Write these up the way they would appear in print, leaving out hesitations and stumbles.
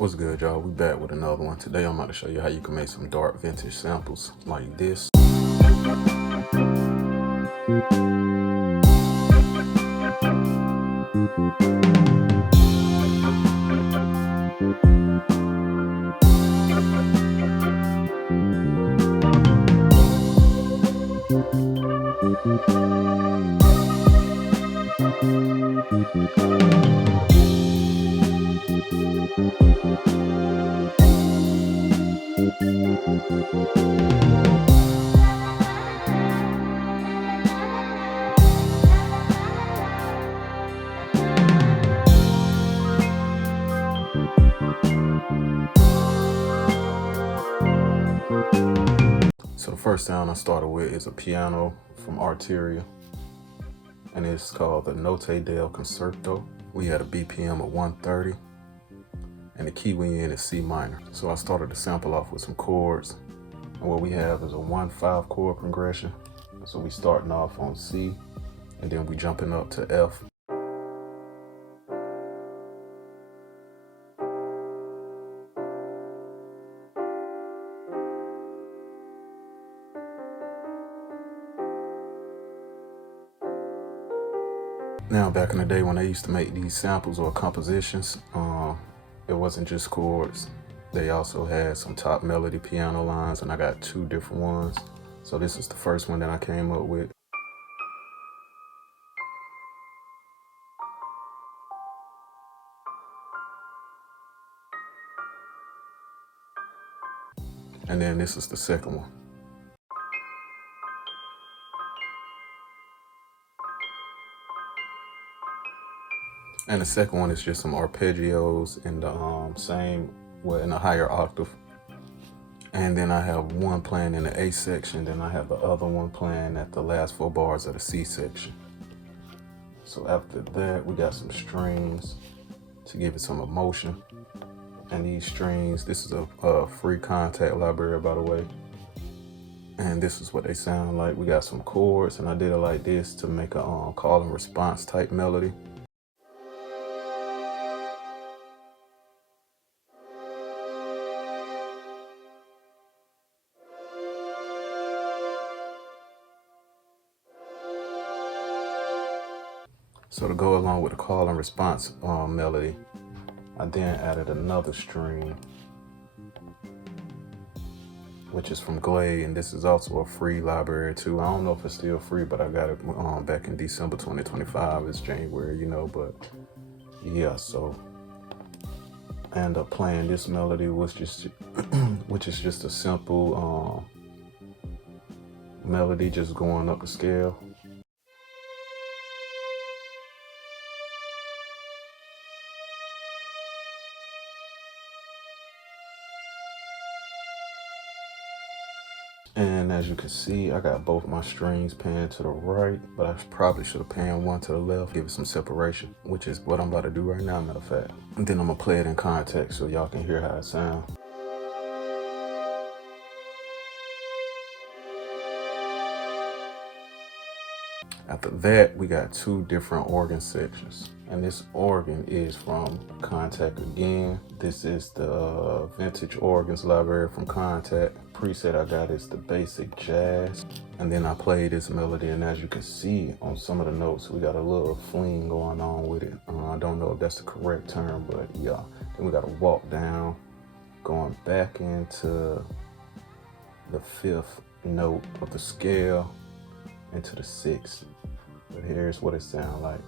What's good, y'all? We back with another one. Today I'm about to show you how you can make some dark vintage samples like this. So the first sound I started with is a piano from Arteria, and it's called the Notte del Concerto. We had a BPM of 130, and the key we in is C minor. So I started the sample off with some chords, and what we have is a 1-5 chord progression. So we starting off on C, and then we jumping up to F. Now, back in the day when I used to make these samples or compositions, it wasn't just chords. They also had some top melody piano lines, and I got 2 different ones. So this is the first one that I came up with. And then this is the second one. And the second one is just some arpeggios in the in a higher octave. And then I have one playing in the A section, then I have the other one playing at the last 4 bars of the C section. So after that, we got some strings to give it some emotion. And these strings, this is a free contact library, by the way. And this is what they sound like. We got some chords, and I did it like this to make a call and response type melody. So to go along with the call and response melody, I then added another string, which is from Glade, and this is also a free library too. I don't know if it's still free, but I got it back in December 2025. It's January, you know, but yeah. So I ended up playing this melody, which is just a simple melody, just going up a scale. And as you can see, I got both my strings panned to the right, but I probably should have panned one to the left, give it some separation, which is what I'm about to do right now, matter of fact. And then I'm gonna play it in context so y'all can hear how it sounds. After that, we got 2 different organ sections. And this organ is from Contact again. This is the Vintage Organs library from Contact. Preset I got is the Basic Jazz. And then I play this melody, and as you can see on some of the notes, we got a little fling going on with it. I don't know if that's the correct term, but yeah. Then we got to walk down, going back into the 5th note of the scale, into the 6th. But here's what it sounds like.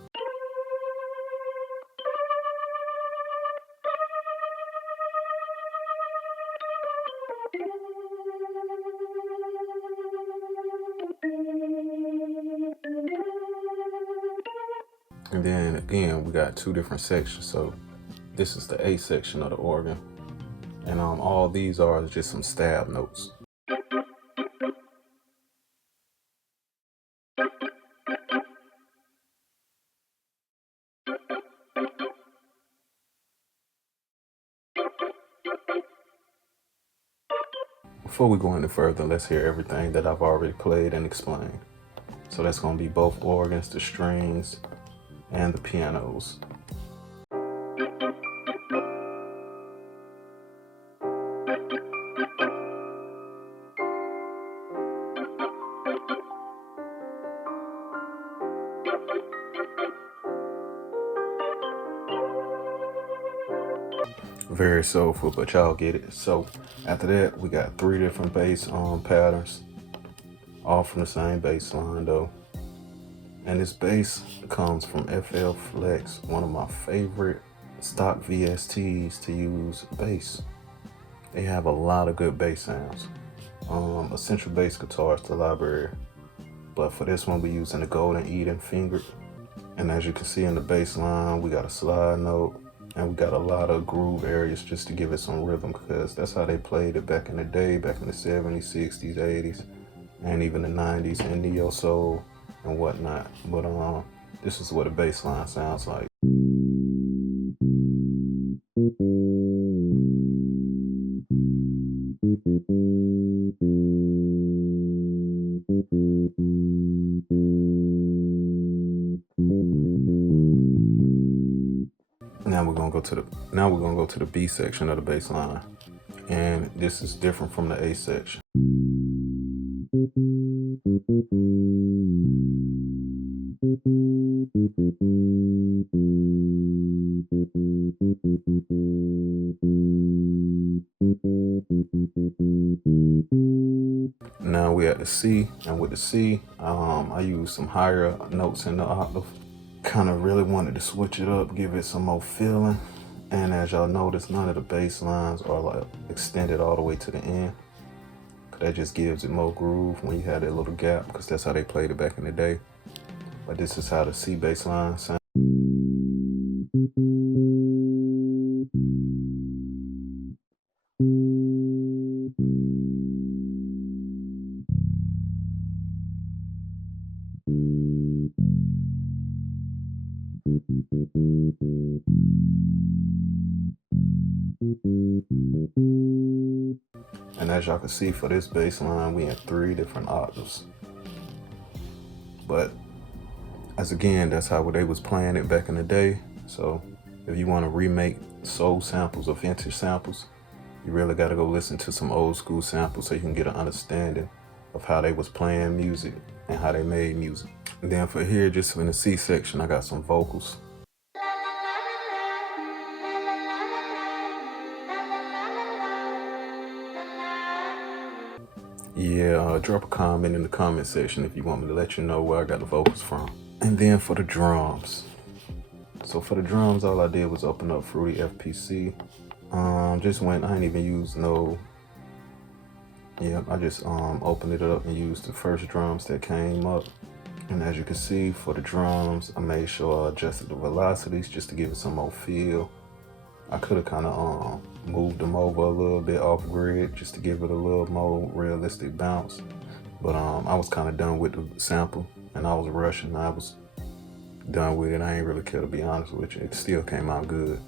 And then again, we got 2 different sections. So this is the A section of the organ. And all these are just some stab notes. Before we go any further, let's hear everything that I've already played and explained. So that's going to be both organs, the strings, and the pianos. Very soulful, but y'all get it. So after that, we got 3 different bass patterns, all from the same bass line though. And this bass comes from FL Flex, one of my favorite stock VSTs to use bass. They have a lot of good bass sounds. Essential bass guitar is the library, but for this one we're using the Golden Eden fingered. And as you can see in the bass line, we got a slide note, and we got a lot of groove areas just to give it some rhythm, because that's how they played it back in the day, back in the 70s, 60s, 80s, and even the 90s in neo soul and whatnot. But this is what a bass line sounds like. Now we're gonna go to the B section of the bass line, and this is different from the A section. Now we're at the C, and with the C, I use some higher notes in the octave. Kind of really wanted to switch it up, give it some more feeling. And as y'all notice, none of the bass lines are like extended all the way to the end. That just gives it more groove when you have that little gap, because that's how they played it back in the day. But this is how the C bass line sounds. And as y'all can see, for this bass line, we in 3 different octaves. But as again, that's how they was playing it back in the day. So if you want to remake soul samples or vintage samples, you really got to go listen to some old school samples so you can get an understanding of how they was playing music and how they made music. And then for here, just in the C section, I got some vocals. Yeah, drop a comment in the comment section if you want me to let you know where I got the vocals from. And then for the drums. So for the drums, all I did was open up Fruity FPC. I ain't even used no, I just opened it up and used the first drums that came up. And as you can see, for the drums, I made sure I adjusted the velocities just to give it some more feel. I could have kind of moved them over a little bit off grid just to give it a little more realistic bounce. But I was kind of done with the sample, and I was rushing. I was done with it. I ain't really care, to be honest with you. It still came out good.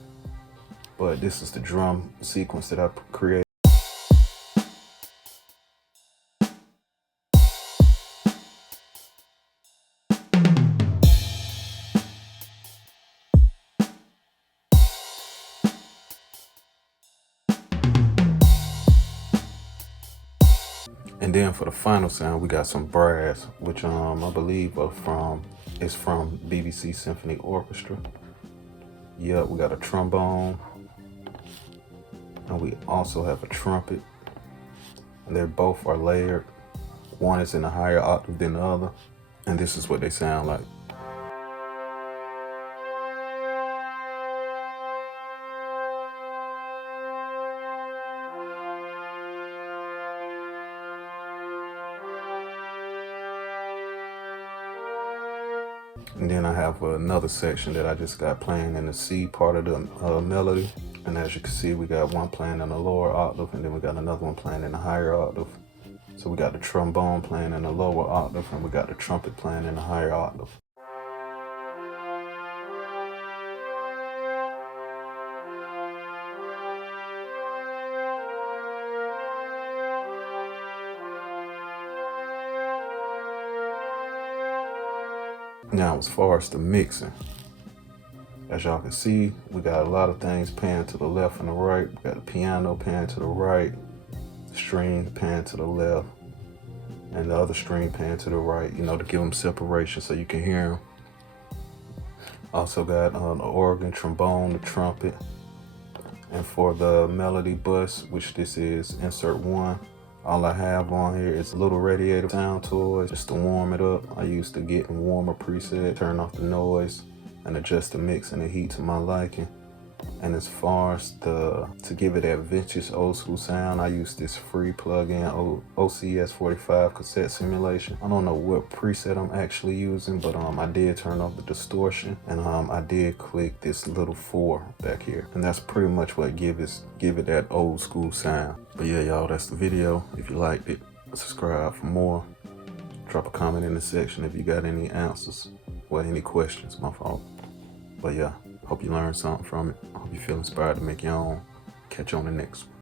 But this is the drum sequence that I created. And then for the final sound, we got some brass, which I believe is from BBC Symphony Orchestra. Yep, we got a trombone, and we also have a trumpet. And they both are layered. One is in a higher octave than the other, and this is what they sound like. And then I have another section that I just got playing in the C part of the melody. And as you can see, we got one playing in the lower octave, and then we got another one playing in the higher octave. So we got the trombone playing in the lower octave, and we got the trumpet playing in the higher octave. Now, as far as the mixing, As y'all can see, we got a lot of things panning to the left and the right. We got the piano panning to the right, the string panning to the left, and the other string panning to the right, you know, to give them separation so you can hear them. Also got the organ, trombone, the trumpet. And for the melody bus, which this is insert 1, all I have on here is a little radiator sound toy just to warm it up. I used to get a warmer preset, turn off the noise, and adjust the mix and the heat to my liking. And as far as to give it that vintage old school sound, I use this free plug-in OCS 45 cassette simulation. I don't know what preset I'm actually using, but I did turn off the distortion, and I did click this little 4 back here, and that's pretty much what give it that old school sound. But yeah, y'all, that's the video. If you liked it, subscribe for more. Drop a comment in the section if you got any answers or any questions. My fault. But yeah, hope you learned something from it. I hope you feel inspired to make your own. Catch you on the next one.